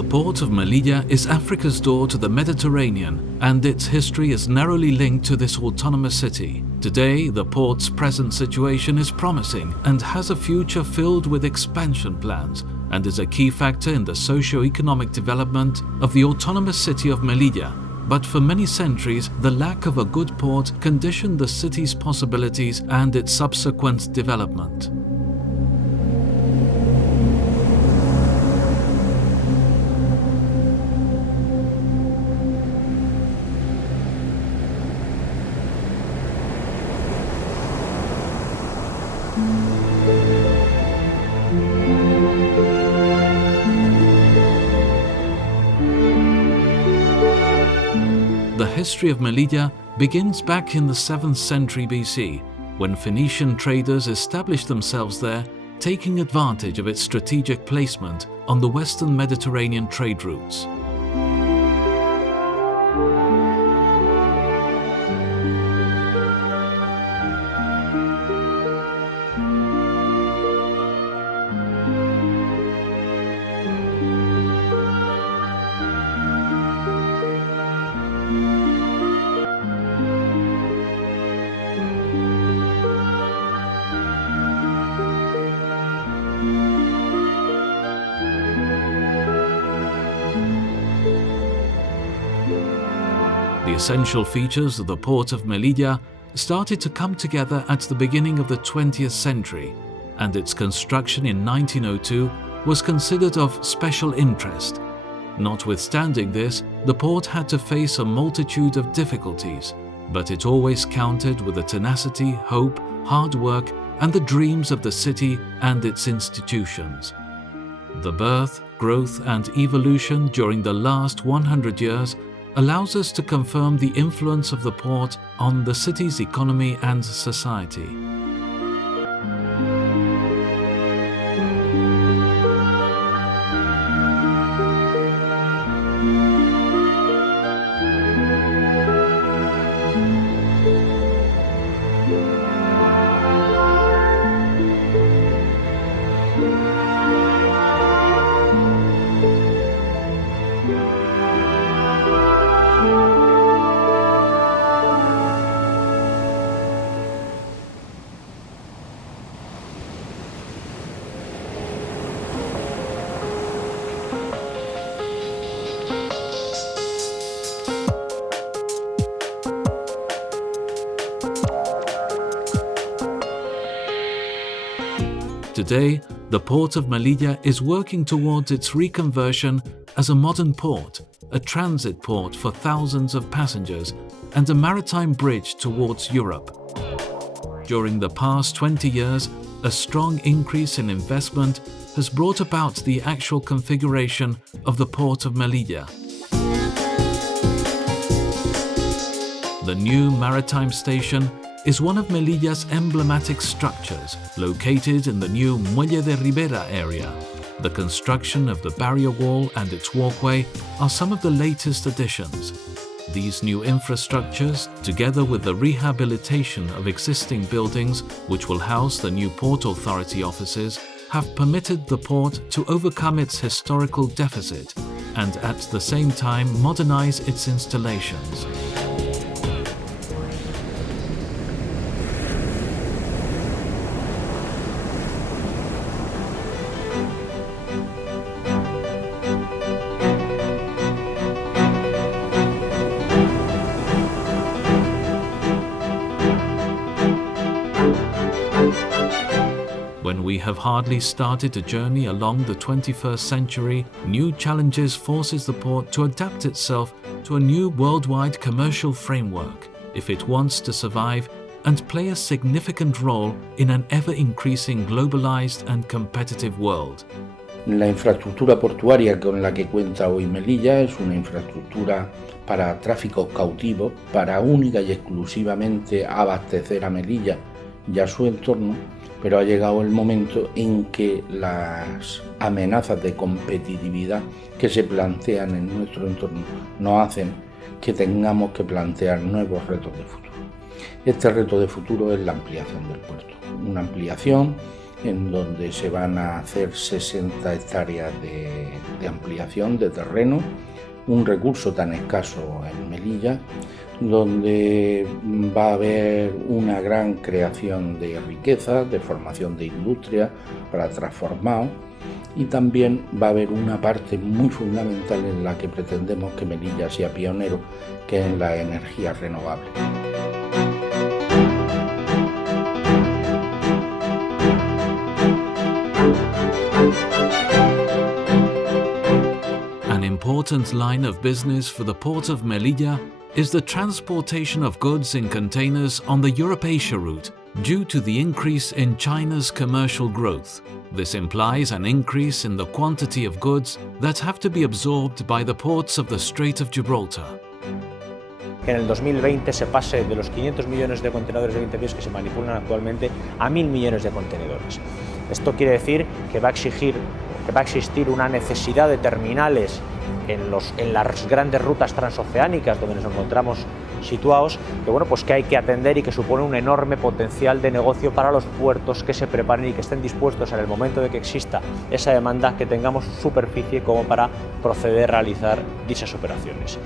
The port of Melilla is Africa's door to the Mediterranean, and its history is narrowly linked to this autonomous city. Today, the port's present situation is promising and has a future filled with expansion plans, and is a key factor in the socio-economic development of the autonomous city of Melilla. But for many centuries, the lack of a good port conditioned the city's possibilities and its subsequent development. The history of Melilla begins back in the 7th century BC, when Phoenician traders established themselves there, taking advantage of its strategic placement on the western Mediterranean trade routes. The essential features of the port of Melilla started to come together at the beginning of the 20th century, and its construction in 1902 was considered of special interest. Notwithstanding this, the port had to face a multitude of difficulties, but it always countered with the tenacity, hope, hard work, and the dreams of the city and its institutions. The birth, growth, and evolution during the last 100 years allows us to confirm the influence of the port on the city's economy and society. Today, the port of Melilla is working towards its reconversion as a modern port, a transit port for thousands of passengers, and a maritime bridge towards Europe. During the past 20 years, a strong increase in investment has brought about the actual configuration of the port of Melilla. The new maritime station is one of Melilla's emblematic structures, located in the new Muelle de Ribera area. The construction of the barrier wall and its walkway are some of the latest additions. These new infrastructures, together with the rehabilitation of existing buildings which will house the new Port Authority offices, have permitted the port to overcome its historical deficit and at the same time modernize its installations. When we have hardly started a journey along the 21st century, new challenges forces the port to adapt itself to a new worldwide commercial framework if it wants to survive and play a significant role in an ever-increasing globalized and competitive world. La infraestructura portuaria con la que cuenta hoy Melilla es una infraestructura para tráfico cautivo, para única y exclusivamente abastecer a Melilla y a su entorno, pero ha llegado el momento en que las amenazas de competitividad que se plantean en nuestro entorno nos hacen que tengamos que plantear nuevos retos de futuro. Este reto de futuro es la ampliación del puerto, una ampliación en donde se van a hacer 60 hectáreas de de ampliación de terreno, un recurso tan escaso en Melilla, donde va a haber una gran creación de riqueza, de formación de industria para transformar, y también va a haber una parte muy fundamental en la que pretendemos que Melilla sea pionero, que es en la energía renovable. An important line of business for the port of Melilla is the transportation of goods in containers on the Europe-Asia route due to the increase in China's commercial growth. This implies an increase in the quantity of goods that have to be absorbed by the ports of the Strait of Gibraltar. Que en el 2020 se pase de los 500 millones de contenedores de 20 pies que se manipulan actualmente a 1.000 millones de contenedores. Esto quiere decir que va a existir una necesidad de terminales en las grandes rutas transoceánicas donde nos encontramos situados, que bueno, pues que hay que atender y que supone un enorme potencial de negocio para los puertos que se preparen y que estén dispuestos en el momento de que exista esa demanda, que tengamos superficie como para proceder a realizar dichas operaciones.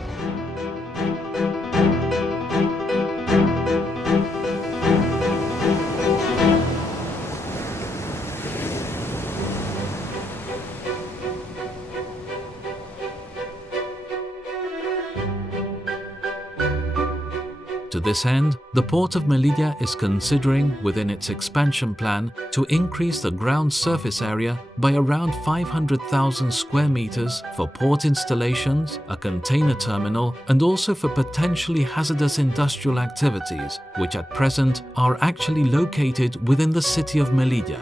To this end, the Port of Melilla is considering within its expansion plan to increase the ground surface area by around 500,000 square meters for port installations, a container terminal, and also for potentially hazardous industrial activities, which at present are actually located within the city of Melilla.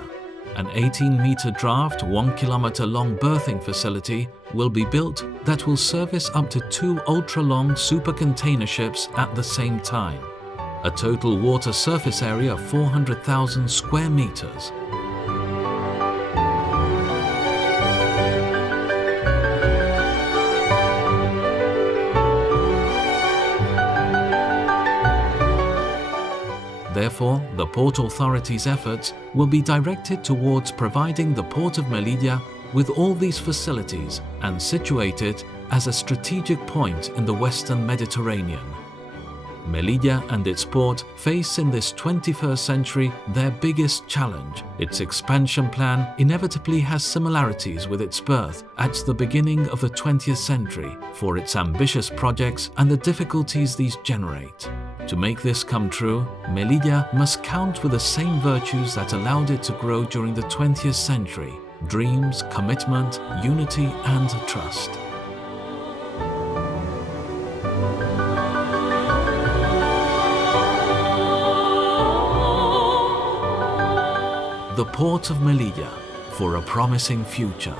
An 18-meter draft, 1 kilometer long berthing facility will be built that will service up to 2 ultra-long super container ships at the same time. A total water surface area of 400,000 square meters. Therefore, the Port Authority's efforts will be directed towards providing the Port of Melilla with all these facilities and situate it as a strategic point in the Western Mediterranean. Melilla and its port face in this 21st century their biggest challenge. Its expansion plan inevitably has similarities with its birth at the beginning of the 20th century for its ambitious projects and the difficulties these generate. To make this come true, Melilla must count with the same virtues that allowed it to grow during the 20th century: dreams, commitment, unity, and trust. The Port of Melilla, for a promising future.